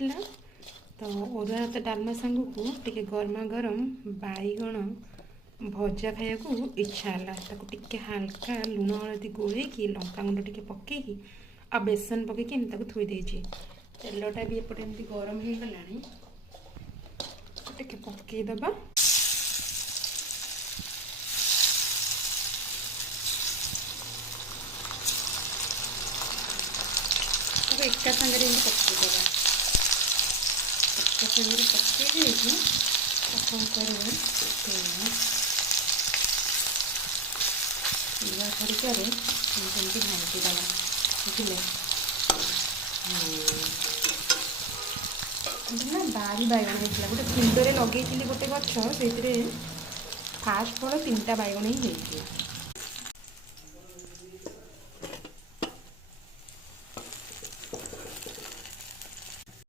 थिला तो अरुआ भात डालमा सांग को टिके गरमा गरम बाईगण भजा खाया को इच्छा है टिके हल्का लुण हलदी गोल लंका गुंड टिके पकईकि आ बेसन पकईकि थोई देछि तेलटा भी एपटे एमती गरम हो गलानी टिके पकई दबा एका संगे पकईदेवा एका संगे पकई कौन करें लुआ खरिकार भांगी दवा बुझे ना बारी बैगण होता गोटे कुंडे लगे गोटे गछ से फास्ट फल 3टा बैगण ही